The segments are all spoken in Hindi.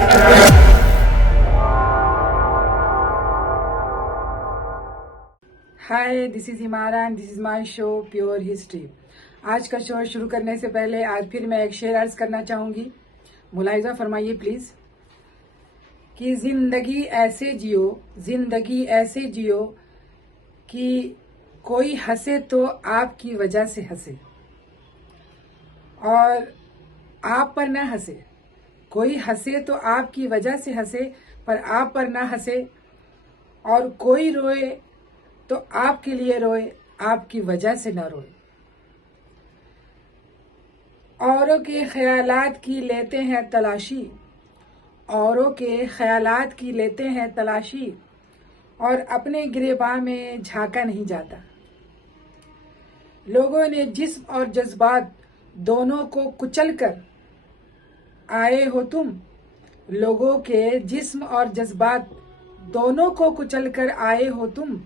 Hi, this is Himara and this is my show pure history. आज का शो शुरू करने से पहले आज फिर मैं एक शेर अर्ज करना चाहूंगी। मुलाहिजा फरमाइए प्लीज कि जिंदगी ऐसे जियो कि कोई हंसे तो आपकी वजह से हंसे और आप पर ना हंसे। कोई हंसे तो आपकी वजह से हंसे पर आप पर ना हंसे, और कोई रोए तो आपके लिए रोए, आपकी वजह से ना रोए। औरों के ख्यालात की लेते हैं तलाशी, औरों के ख्यालात की लेते हैं तलाशी, और अपने गिरेबान में झांका नहीं जाता। लोगों ने जिस्म और जज्बात दोनों को कुचल कर आए हो तुम। लोगों के जिस्म और जज्बात दोनों को कुचल कर आए हो तुम,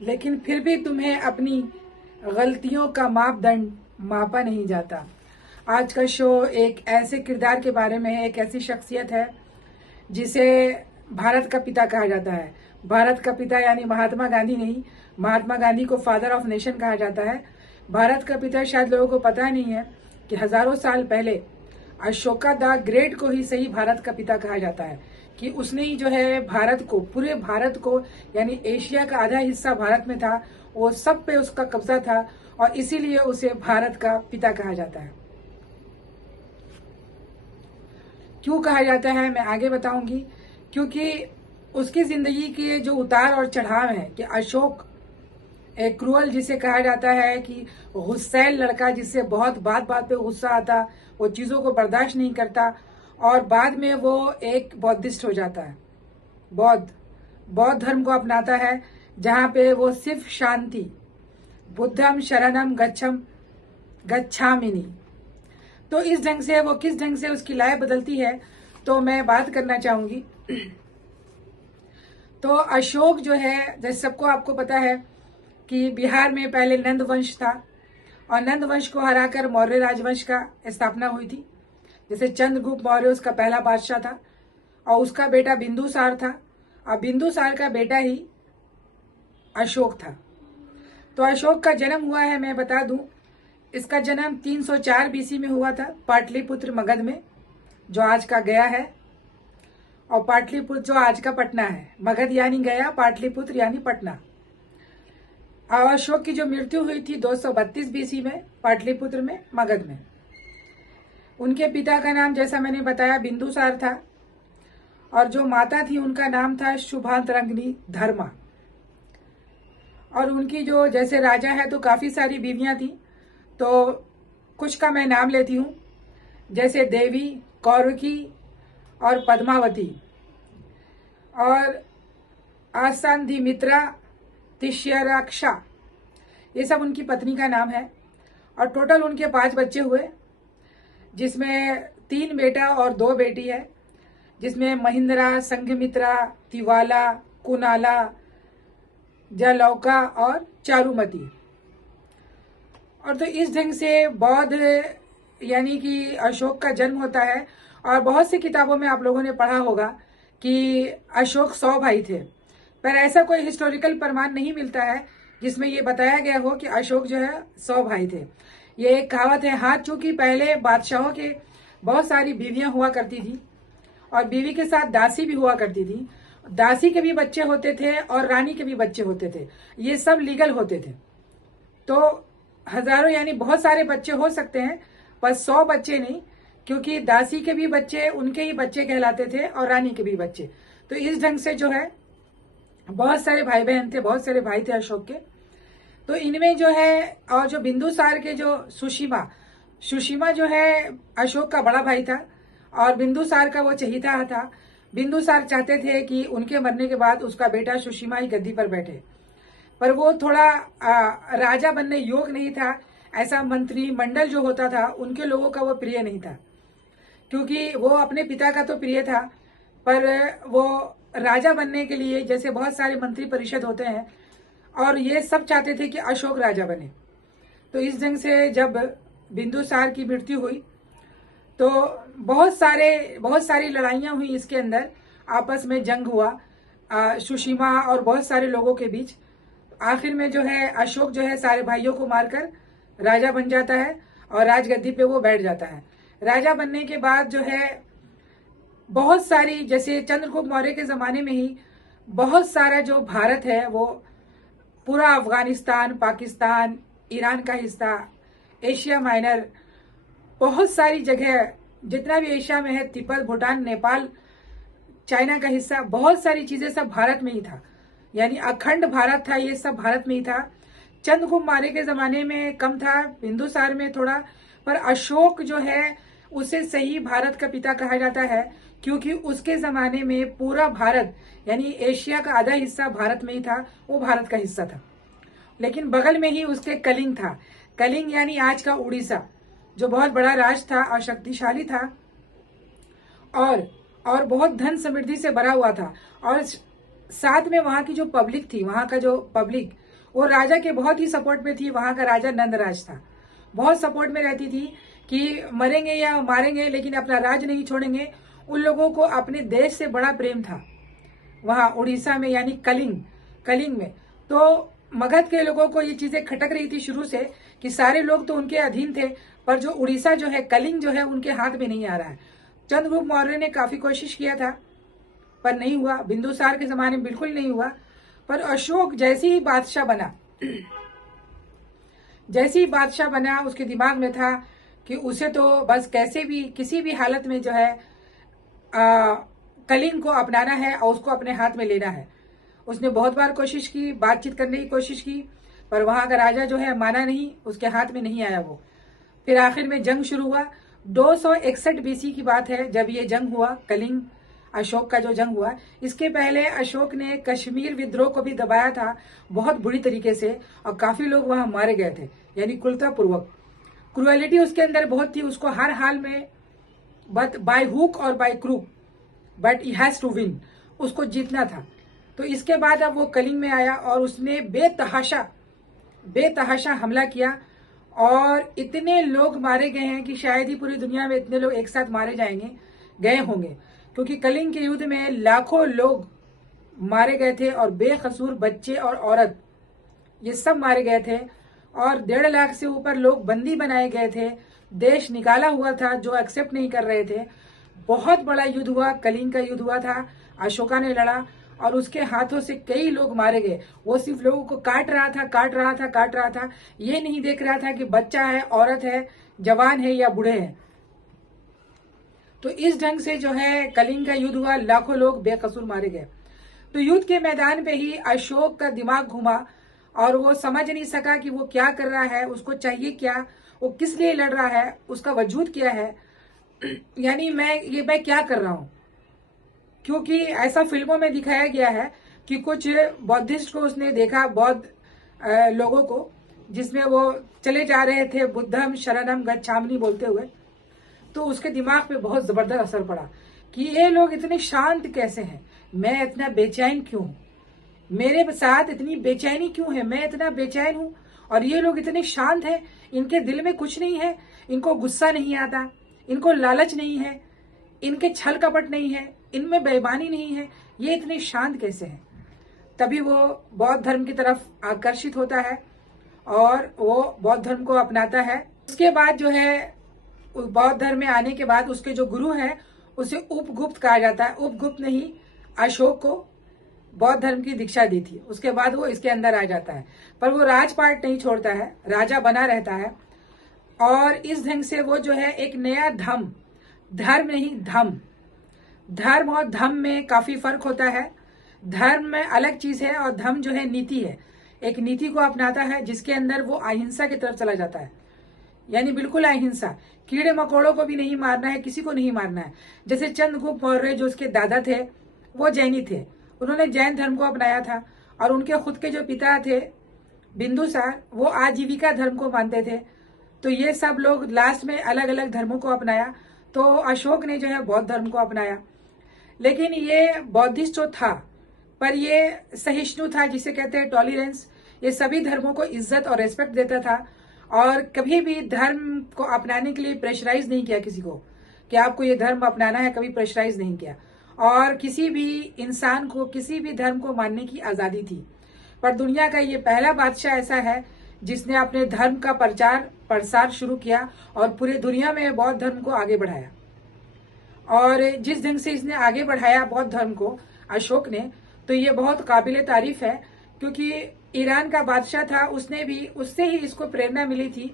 लेकिन फिर भी तुम्हें अपनी गलतियों का मापदंड मापा नहीं जाता। आज का शो एक ऐसे किरदार के बारे में है, एक ऐसी शख्सियत है जिसे भारत का पिता कहा जाता है। भारत का पिता यानी महात्मा गांधी नहीं, महात्मा गांधी को फादर ऑफ नेशन कहा जाता है। भारत का पिता शायद लोगों को पता नहीं है कि हजारों साल पहले अशोका द ग्रेट को ही सही भारत का पिता कहा जाता है, कि उसने ही जो है भारत को, पूरे भारत को, यानी एशिया का आधा हिस्सा भारत में था, वो सब पे उसका कब्जा था और इसीलिए उसे भारत का पिता कहा जाता है। क्यों कहा जाता है मैं आगे बताऊंगी, क्योंकि उसकी जिंदगी के जो उतार और चढ़ाव है, कि अशोक एक क्रूअल जिसे कहा जाता है, कि गुस्सैल लड़का जिससे बहुत बात बात पे गुस्सा आता, वो चीजों को बर्दाश्त नहीं करता, और बाद में वो एक बौद्धिस्ट हो जाता है। बौद्ध धर्म को अपनाता है, जहां पे वो सिर्फ शांति, बुद्धम शरणम गच्छामिनी। तो इस ढंग से वो किस ढंग से उसकी लाइफ बदलती है, तो मैं बात करना चाहूंगी। तो अशोक जो है, जैसे सबको आपको पता है कि बिहार में पहले नंद वंश था, और नंद वंश को हराकर मौर्य राजवंश का स्थापना हुई थी। जैसे चंद्रगुप्त मौर्य उसका पहला बादशाह था, और उसका बेटा बिंदुसार था, और बिंदुसार का बेटा ही अशोक था। तो अशोक का जन्म हुआ है, मैं बता दूं, इसका जन्म 304 बीसी में हुआ था, पाटलिपुत्र मगध में, जो आज का गया है, और पाटलिपुत्र जो आज का पटना है। मगध यानी गया, पाटलिपुत्र यानी पटना। और अशोक की जो मृत्यु हुई थी 232 बीसी में, पाटलिपुत्र में, मगध में। उनके पिता का नाम जैसा मैंने बताया बिंदुसार था, और जो माता थी उनका नाम था शुभांतरंगिनी धर्मा। और उनकी जो, जैसे राजा है तो काफी सारी बीवियां थी, तो कुछ का मैं नाम लेती हूँ, जैसे देवी, कौरकी और पद्मावती, और आसांधिमित्रा, तिष्यराक्षा, ये सब उनकी पत्नी का नाम है। और टोटल उनके 5 बच्चे हुए, जिसमें 3 बेटा और 2 बेटी है, जिसमें महिंद्रा, संघमित्रा, तिवाला, कुनाला, जालौका और चारुमती। और तो इस ढंग से बौद्ध यानी कि अशोक का जन्म होता है। और बहुत सी किताबों में आप लोगों ने पढ़ा होगा कि अशोक 100 भाई थे, पर ऐसा कोई हिस्टोरिकल प्रमाण नहीं मिलता है जिसमें ये बताया गया हो कि अशोक जो है 100 भाई थे। ये एक कहावत है। हाँ, चूंकि पहले बादशाहों के बहुत सारी बीवियां हुआ करती थी, और बीवी के साथ दासी भी हुआ करती थी। दासी के भी बच्चे होते थे और रानी के भी बच्चे होते थे, ये सब लीगल होते थे। तो हजारों यानी बहुत सारे बच्चे हो सकते हैं, पर 100 बच्चे नहीं, क्योंकि दासी के भी बच्चे उनके ही बच्चे कहलाते थे और रानी के भी बच्चे। तो इस ढंग से जो है बहुत सारे भाई बहन थे, बहुत सारे भाई थे अशोक के। तो इनमें जो है, और जो बिंदुसार के जो सुशीमा जो है अशोक का बड़ा भाई था, और बिंदुसार का वो चहीता था। बिंदुसार चाहते थे कि उनके मरने के बाद उसका बेटा सुशीमा ही गद्दी पर बैठे, पर वो थोड़ा राजा बनने योग्य नहीं था। ऐसा मंत्री मंडल जो होता था उनके लोगों का वो प्रिय नहीं था, क्योंकि वो अपने पिता का तो प्रिय था, पर वो राजा बनने के लिए, जैसे बहुत सारे मंत्री परिषद होते हैं, और ये सब चाहते थे कि अशोक राजा बने। तो इस ढंग से जब बिंदुसार की मृत्यु हुई तो बहुत सारी लड़ाइयां हुई इसके अंदर, आपस में जंग हुआ सुशीमा और बहुत सारे लोगों के बीच। आखिर में जो है अशोक जो है सारे भाइयों को मारकर राजा बन जाता है और राजगद्दी पे वो बैठ जाता है। राजा बनने के बाद जो है बहुत सारी, जैसे चंद्रगुप्त मौर्य के जमाने में ही बहुत सारा जो भारत है वो पूरा अफगानिस्तान, पाकिस्तान, ईरान का हिस्सा, एशिया माइनर, बहुत सारी जगह जितना भी एशिया में है, तिब्बत, भूटान, नेपाल, चाइना का हिस्सा, बहुत सारी चीजें सब भारत में ही था। यानी अखंड भारत था, ये सब भारत में ही था। चंद्रगुप्त मौर्य के जमाने में कम था, बिंदुसार में थोड़ा, पर अशोक जो है उसे सही भारत का पिता कहा जाता है, क्योंकि उसके जमाने में पूरा भारत यानी एशिया का आधा हिस्सा भारत में ही था, वो भारत का हिस्सा था। लेकिन बगल में ही उसके कलिंग था। कलिंग यानी आज का उड़ीसा, जो बहुत बड़ा राज था और शक्तिशाली था और बहुत धन समृद्धि से भरा हुआ था। और साथ में वहां की जो पब्लिक थी, वहां का जो पब्लिक वो राजा के बहुत ही सपोर्ट में थी। वहां का राजा नंदराज था, बहुत सपोर्ट में रहती थी कि मरेंगे या मारेंगे लेकिन अपना राज नहीं छोड़ेंगे। उन लोगों को अपने देश से बड़ा प्रेम था वहां उड़ीसा में, यानी कलिंग में। तो मगध के लोगों को ये चीजें खटक रही थी शुरू से कि सारे लोग तो उनके अधीन थे, पर जो उड़ीसा जो है, कलिंग जो है, उनके हाथ में नहीं आ रहा है। चंद्रगुप्त मौर्य ने काफी कोशिश किया था पर नहीं हुआ, बिंदुसार के जमाने में बिल्कुल नहीं हुआ। पर अशोक जैसे ही बादशाह बना उसके दिमाग में था कि उसे तो बस कैसे भी किसी भी हालत में जो है कलिंग को अपनाना है और उसको अपने हाथ में लेना है। उसने बहुत बार कोशिश की, बातचीत करने की कोशिश की, पर वहां का राजा जो है माना नहीं, उसके हाथ में नहीं आया वो। फिर आखिर में जंग शुरू हुआ। 261 बीसी की बात है जब ये जंग हुआ, कलिंग अशोक का जो जंग हुआ। इसके पहले अशोक ने कश्मीर विद्रोह को भी दबाया था बहुत बुरी तरीके से, और काफी लोग वहां मारे गए थे, यानी क्रूरतापूर्वक। क्रुएलिटी उसके अंदर बहुत थी, उसको हर हाल में बट बाय हुक और by crook, but he has to win, उसको जीतना था। तो इसके बाद अब वो कलिंग में आया और उसने बेतहाशा हमला किया और इतने लोग मारे गए हैं कि शायद ही पूरी दुनिया में इतने लोग एक साथ मारे गए होंगे, क्योंकि कलिंग के युद्ध में लाखों लोग मारे गए थे और बेकसूर बच्चे और औरत ये सब मारे गए थे, और 1.5 लाख से ऊपर लोग बंदी बनाए गए थे। देश निकाला हुआ था जो एक्सेप्ट नहीं कर रहे थे। बहुत बड़ा युद्ध हुआ, कलिंग का युद्ध हुआ था, अशोका ने लड़ा और उसके हाथों से कई लोग मारे गए। वो सिर्फ लोगों को काट रहा था, ये नहीं देख रहा था कि बच्चा है, औरत है, जवान है या बूढ़े हैं। तो इस ढंग से जो है कलिंग का युद्ध हुआ, लाखों लोग बेकसूर मारे गए। तो युद्ध के मैदान पे ही अशोक का दिमाग घुमा और वो समझ नहीं सका कि वो क्या कर रहा है, उसको चाहिए क्या, वो किस लिए लड़ रहा है, उसका वजूद क्या है, यानी मैं क्या कर रहा हूं। क्योंकि ऐसा फिल्मों में दिखाया गया है कि कुछ बौद्धिस्ट को उसने देखा, बौद्ध लोगों को, जिसमें वो चले जा रहे थे बुद्धम शरणम गच्छामि बोलते हुए। तो उसके दिमाग पे बहुत जबरदस्त असर पड़ा कि ये लोग इतने शांत कैसे हैं, मैं इतना बेचैन क्यों हूं, मेरे साथ इतनी बेचैनी क्यों है, मैं इतना बेचैन हूं और ये लोग इतने शांत हैं, इनके दिल में कुछ नहीं है, इनको गुस्सा नहीं आता, इनको लालच नहीं है, इनके छल कपट नहीं है, इनमें बेईमानी नहीं है, ये इतने शांत कैसे हैं। तभी वो बौद्ध धर्म की तरफ आकर्षित होता है और वो बौद्ध धर्म को अपनाता है। उसके बाद जो है बौद्ध धर्म में आने के बाद उसके जो गुरु हैं उसे उपगुप्त कहा जाता है। उपगुप्त ने ही अशोक को बौद्ध धर्म की दीक्षा दी थी। उसके बाद वो इसके अंदर आ जाता है, पर वो राजपाट नहीं छोड़ता है, राजा बना रहता है। और इस ढंग से वो जो है एक नया धर्म नहीं धर्म और धम में काफी फर्क होता है। धर्म में अलग चीज है और धम जो है नीति है, एक नीति को अपनाता है जिसके अंदर वो अहिंसा की तरफ चला जाता है, यानी बिल्कुल अहिंसा, कीड़े मकोड़ों को भी नहीं मारना है, किसी को नहीं मारना है। जैसे चंद्रगुप्त मौर्य जो उसके दादा थे वो जैनी थे, उन्होंने जैन धर्म को अपनाया था, और उनके खुद के जो पिता थे बिंदुसार वो आजीविका धर्म को मानते थे। तो ये सब लोग लास्ट में अलग अलग धर्मों को अपनाया। तो अशोक ने जो है बौद्ध धर्म को अपनाया, लेकिन ये बौद्धिस्ट जो था पर ये सहिष्णु था, जिसे कहते हैं टॉलरेंस। ये सभी धर्मों को इज्जत और रेस्पेक्ट देता था और कभी भी धर्म को अपनाने के लिए प्रेशराइज नहीं किया किसी को। कि आपको ये धर्म अपनाना है, कभी प्रेशराइज नहीं किया। और किसी भी इंसान को किसी भी धर्म को मानने की आजादी थी। पर दुनिया का ये पहला बादशाह ऐसा है जिसने अपने धर्म का प्रचार प्रसार शुरू किया और पूरी दुनिया में बौद्ध धर्म को आगे बढ़ाया। और जिस ढंग से इसने आगे बढ़ाया बौद्ध धर्म को अशोक ने, तो ये बहुत काबिले तारीफ है, क्योंकि ईरान का बादशाह था, उसने भी उससे ही इसको प्रेरणा मिली थी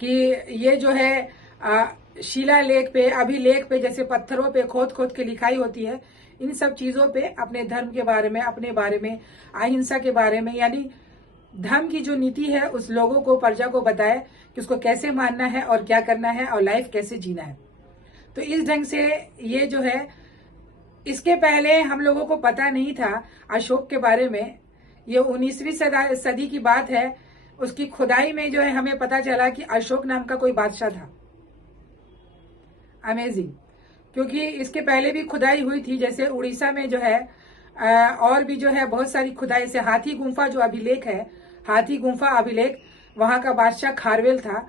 कि ये जो है शिलालेख पे, अभिलेख पे, जैसे पत्थरों पे खोद खोद के लिखाई होती है, इन सब चीजों पे अपने धर्म के बारे में, अपने बारे में, अहिंसा के बारे में, यानी धर्म की जो नीति है उस लोगों को, प्रजा को बताए कि उसको कैसे मानना है और क्या करना है और लाइफ कैसे जीना है। तो इस ढंग से ये जो है, इसके पहले हम लोगों को पता नहीं था अशोक के बारे में। ये 19वीं सदी की बात है, उसकी खुदाई में जो है हमें पता चला कि अशोक नाम का कोई बादशाह था। अमेजिंग, क्योंकि इसके पहले भी खुदाई हुई थी, जैसे उड़ीसा में जो है और भी जो है बहुत सारी खुदाई से, हाथी गुम्फा जो अभिलेख है, हाथी गुम्फा अभिलेख, वहां का बादशाह खारवेल था,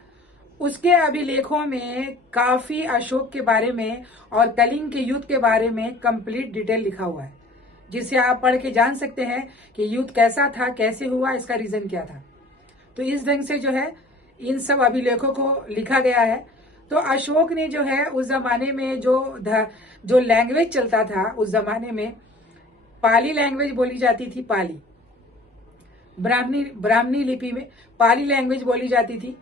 उसके अभिलेखों में काफी अशोक के बारे में और कलिंग के युद्ध के बारे में कंप्लीट डिटेल लिखा हुआ है, जिसे आप पढ़ के जान सकते हैं कि युद्ध कैसा था, कैसे हुआ, इसका रीजन क्या था। तो इस ढंग से जो है इन सब अभिलेखों को लिखा गया है। तो अशोक ने जो है उस जमाने में जो लैंग्वेज चलता था, उस जमाने में पाली लैंग्वेज बोली जाती थी। पाली, ब्राह्मणी लिपि में पाली लैंग्वेज बोली जाती थी,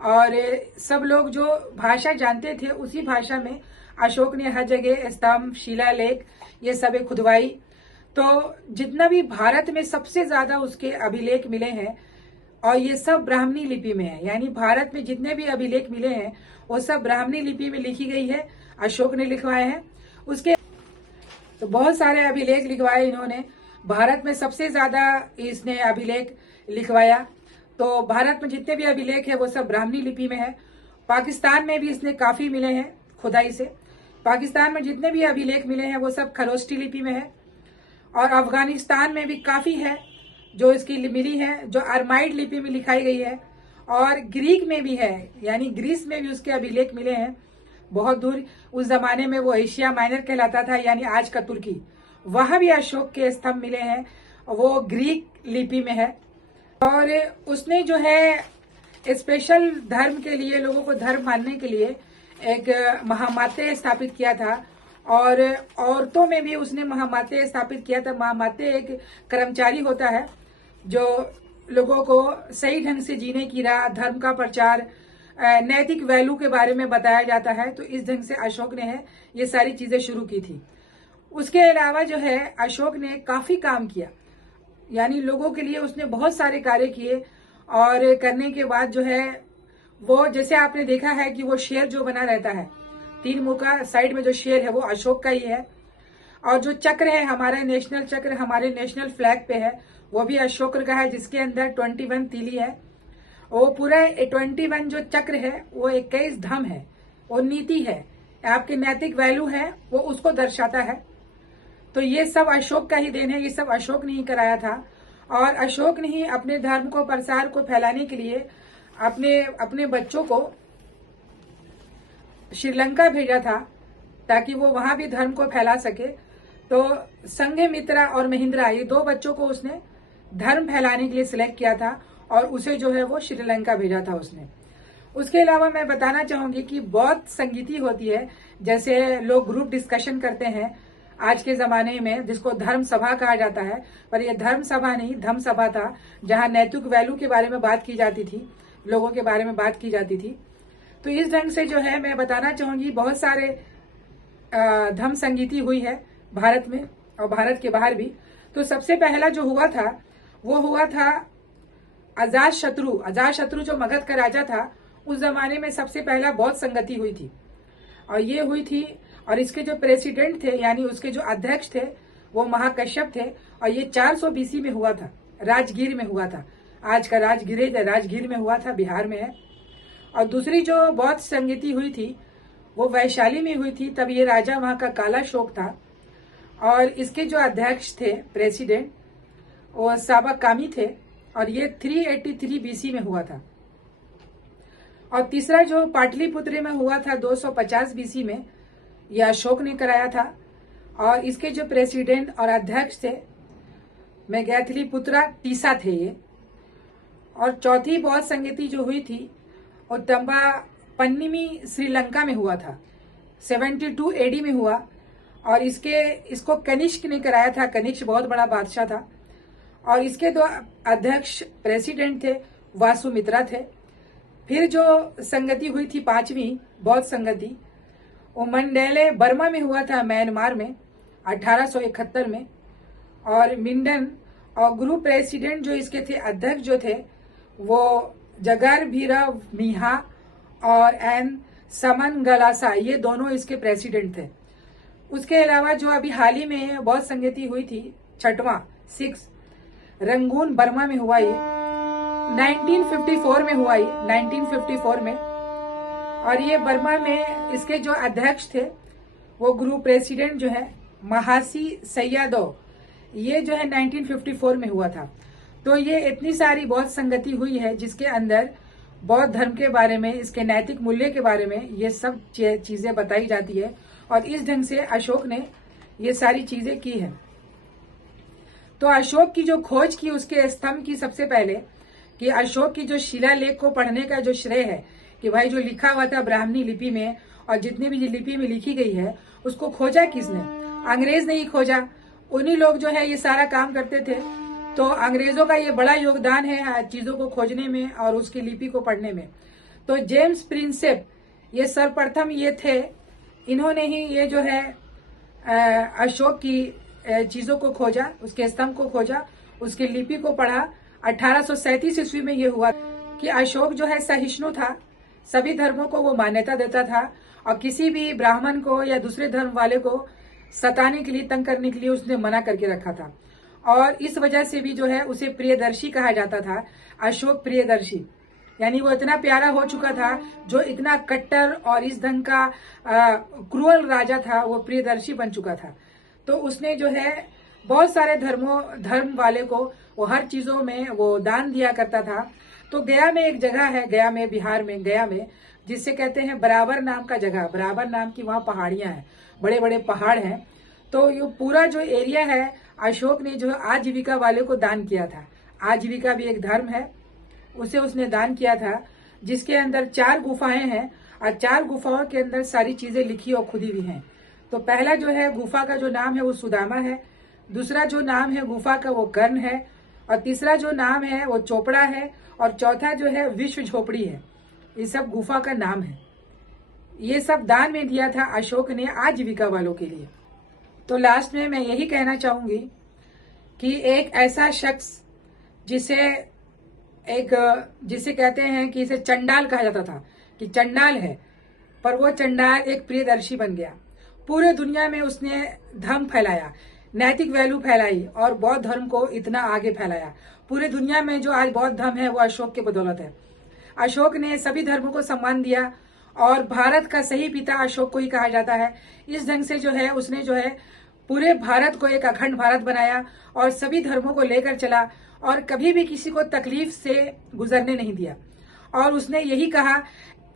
और सब लोग जो भाषा जानते थे उसी भाषा में अशोक ने हर जगह स्तंभ, शिलालेख, ये सब खुदवाई। तो जितना भी भारत में सबसे ज्यादा उसके अभिलेख मिले हैं, और ये सब ब्राह्मणी लिपि में है, यानी भारत में जितने भी अभिलेख मिले हैं वो सब ब्राह्मणी लिपि में लिखी गई है, अशोक ने लिखवाए हैं। उसके तो बहुत सारे अभिलेख लिखवाए इन्होंने, भारत में सबसे ज्यादा इसने अभिलेख लिखवाया। तो भारत में जितने भी अभिलेख है वो सब ब्राह्मणी लिपि में है। पाकिस्तान में भी इसने काफी मिले हैं खुदाई से। पाकिस्तान में जितने भी अभिलेख मिले हैं वो सब खरोष्टी लिपि में है। और अफगानिस्तान में भी काफी है जो इसकी मिली है, जो अरमाइड लिपि में लिखाई गई है। और ग्रीक में भी है, यानी ग्रीस में भी उसके अभिलेख मिले हैं बहुत दूर। उस जमाने में वो एशिया माइनर कहलाता था, यानी आज का तुर्की, वहां भी अशोक के स्तंभ मिले हैं, वो ग्रीक लिपि में है। और उसने जो है स्पेशल धर्म के लिए, लोगों को धर्म मानने के लिए एक महामाते स्थापित किया था। और औरतों में भी उसने महामाते स्थापित किया था। महामाते एक कर्मचारी होता है जो लोगों को सही ढंग से जीने की राह, धर्म का प्रचार, नैतिक वैल्यू के बारे में बताया जाता है। तो इस ढंग से अशोक ने है ये सारी चीजें शुरू की थी। उसके अलावा जो है अशोक ने काफी काम किया, यानी लोगों के लिए उसने बहुत सारे कार्य किए। और करने के बाद जो है वो, जैसे आपने देखा है कि वो शेर जो बना रहता है, 3 मुंह का, साइड में जो शेर है वो अशोक का ही है। और जो चक्र है, हमारा नेशनल चक्र हमारे नेशनल फ्लैग पे है, वो भी अशोक का है, जिसके अंदर 21 तीली है। वो पूरा 21 जो चक्र है वो 21 धम है, वो नीति है, आपके नैतिक वैल्यू है, वो उसको दर्शाता है। तो ये सब अशोक का ही देन है, ये सब अशोक ने ही कराया था। और अशोक ने ही अपने धर्म को, प्रसार को फैलाने के लिए अपने बच्चों को श्रीलंका भेजा था, ताकि वो वहां भी धर्म को फैला सके। तो संघमित्रा और महिंद्रा, ये 2 बच्चों को उसने धर्म फैलाने के लिए सिलेक्ट किया था, और उसे जो है वो श्रीलंका भेजा था उसने। उसके अलावा मैं बताना चाहूंगी कि बौद्ध संगीति होती है, जैसे लोग ग्रुप डिस्कशन करते हैं आज के जमाने में, जिसको धर्म सभा कहा जाता है, पर यह धर्म सभा नहीं, धम्म सभा था, जहां नैतिक वैल्यू के बारे में बात की जाती थी, लोगों के बारे में बात की जाती थी। तो इस ढंग से जो है मैं बताना चाहूंगी, बहुत सारे धम्म संगीति हुई है भारत में और भारत के बाहर भी। तो सबसे पहला जो हुआ था वो हुआ था अजात शत्रु जो मगध का राजा था, उस जमाने में सबसे पहला बौद्ध संगति हुई थी। और ये हुई थी, और इसके जो प्रेसिडेंट थे, यानी उसके जो अध्यक्ष थे, वो महाकश्यप थे। और ये 400 BC में हुआ था, राजगीर में हुआ था। आज का राजगीर में हुआ था, बिहार में है। और दूसरी जो बौद्ध संगीति हुई थी वो वैशाली में हुई थी, तब ये राजा वहां का काला शोक था। और इसके जो अध्यक्ष थे, प्रेसिडेंट, वो साबक कामी थे। और ये 383 BC में हुआ था। और तीसरा जो पाटलिपुत्र में हुआ था 250 बीसी में, यह अशोक ने कराया था। और इसके जो प्रेसिडेंट और अध्यक्ष थे मेगाथिलीपुत्रा टीसा थे ये। और चौथी बौद्ध संगति जो हुई थी वो पन्निमी श्रीलंका में हुआ था, 72 एडी में हुआ। और इसको कनिष्क ने कराया था। कनिष्क बहुत बड़ा बादशाह था। और इसके दो अध्यक्ष प्रेसिडेंट थे वासुमित्रा थे। फिर जो संगति हुई थी पांचवी बौद्ध संगति, वो मंडेले बर्मा में हुआ था, म्यांमार में 1871 में। और मिंडन और ग्रुप प्रेसिडेंट जो इसके थे, अध्यक्ष जो थे, वो जगर भीरव मीहा और एन समन गलासा, ये दोनों इसके प्रेसिडेंट थे। उसके अलावा जो अभी हाल ही में बौद्ध संगति हुई थी 6वां 6 रंगून बर्मा में हुआ, ये 1954 में हुआ, ये 1954 में। और ये बर्मा में इसके जो अध्यक्ष थे वो ग्रुप प्रेसिडेंट जो है महासी सैयादो, ये जो है 1954 में हुआ था। तो ये इतनी सारी बौद्ध संगति हुई है जिसके अंदर बौद्ध धर्म के बारे में, इसके नैतिक मूल्य के बारे में ये सब चीजें बताई जाती है। और इस ढंग से अशोक ने ये सारी चीजें की है। तो अशोक की जो खोज की उसके स्तंभ की, सबसे पहले कि अशोक की जो शिलालेख को पढ़ने का जो श्रेय है कि भाई जो लिखा हुआ था ब्राह्मणी लिपि में और जितनी भी लिपि में लिखी गई है उसको खोजा किसने? अंग्रेज ने ही खोजा। उन्हीं लोग जो है ये सारा काम करते थे। तो अंग्रेजों का ये बड़ा योगदान है चीजों को खोजने में और उसकी लिपि को पढ़ने में। तो जेम्स प्रिंसेप ये सर्वप्रथम ये थे, इन्होंने ही ये जो है अशोक की चीजों को खोजा, उसके स्तंभ को खोजा, उसकी लिपि को पढ़ा। 1837 ईस्वी में ये हुआ कि अशोक जो है सहिष्णु था, सभी धर्मों को वो मान्यता देता था और किसी भी ब्राह्मण को या दूसरे धर्म वाले को सताने के लिए, तंग करने के लिए उसने मना करके रखा था। और इस वजह से भी जो है उसे प्रियदर्शी कहा जाता था, अशोक प्रियदर्शी। यानी वो इतना प्यारा हो चुका था, जो इतना कट्टर और इस ढंग का क्रूअल राजा था, वो प्रियदर्शी बन चुका था। तो उसने जो है बहुत सारे धर्म वाले को वो हर चीजों में वो दान दिया करता था। तो गया में एक जगह है, गया में, बिहार में, गया में, जिससे कहते हैं बराबर नाम का जगह, बराबर नाम की वहाँ पहाड़ियां हैं, बड़े बड़े पहाड़ हैं। तो ये पूरा जो एरिया है अशोक ने जो आजीविका वाले को दान किया था। आजीविका भी एक धर्म है, उसे उसने दान किया था, जिसके अंदर 4 गुफाएं हैं और 4 गुफाओं के अंदर सारी चीजें लिखी और खुदी भी हैं। तो पहला जो है गुफा का जो नाम है वो सुदामा है, दूसरा जो नाम है गुफा का वो कर्ण है, और तीसरा जो नाम है वो चोपड़ा है, और चौथा जो है विश्व झोपड़ी है। ये सब गुफा का नाम है। ये सब दान में दिया था अशोक ने आजीविका वालों के लिए। तो लास्ट में मैं यही कहना चाहूंगी कि एक ऐसा शख्स जिसे कहते हैं कि इसे चंडाल कहा जाता था, कि चंडाल है, पर वो चंडाल एक प्रियदर्शी बन गया। पूरे दुनिया में उसने धर्म फैलाया, नैतिक वैल्यू फैलाई और बौद्ध धर्म को इतना आगे फैलाया। पूरे दुनिया में जो आज बौद्ध धर्म है वो अशोक के बदौलत है। अशोक ने सभी धर्मों को सम्मान दिया और भारत का सही पिता अशोक को ही कहा जाता है। इस ढंग से जो है उसने जो है पूरे भारत को एक अखंड भारत बनाया और सभी धर्मों को लेकर चला और कभी भी किसी को तकलीफ से गुजरने नहीं दिया। और उसने यही कहा,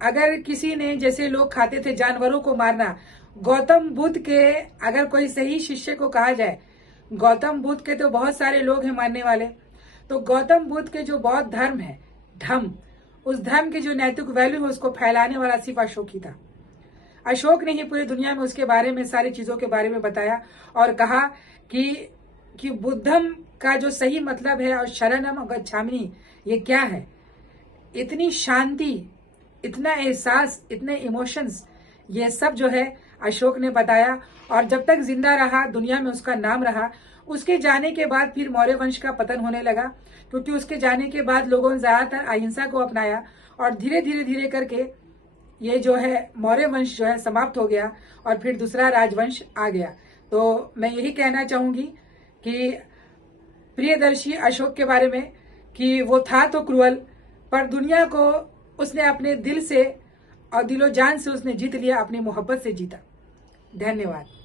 अगर किसी ने, जैसे लोग खाते थे जानवरों को मारना, गौतम बुद्ध के अगर कोई सही शिष्य को कहा जाए, गौतम बुद्ध के तो बहुत सारे लोग हैं मानने वाले, तो गौतम बुद्ध के जो बौद्ध धर्म है, धम्म, उस धर्म के जो नैतिक वैल्यू है उसको फैलाने वाला सिर्फ अशोक ही था। अशोक ने ही पूरी दुनिया में उसके बारे में, सारी चीजों के बारे में बताया और कहा कि बुद्धम का जो सही मतलब है और शरणम गच्छामि ये क्या है। इतनी शांति, इतना एहसास, इतने इमोशंस, ये सब जो है अशोक ने बताया। और जब तक जिंदा रहा, दुनिया में उसका नाम रहा। उसके जाने के बाद फिर मौर्य वंश का पतन होने लगा, क्योंकि उसके जाने के बाद लोगों ने ज्यादातर अहिंसा को अपनाया और धीरे धीरे करके ये जो है मौर्य वंश जो है समाप्त हो गया और फिर दूसरा राजवंश आ गया। तो मैं यही कहना चाहूंगी कि प्रियदर्शी अशोक के बारे में कि वो था तो क्रूअल, पर दुनिया को उसने अपने दिल से और दिलो जान से उसने जीत लिया, अपनी मोहब्बत से जीता। धन्यवाद।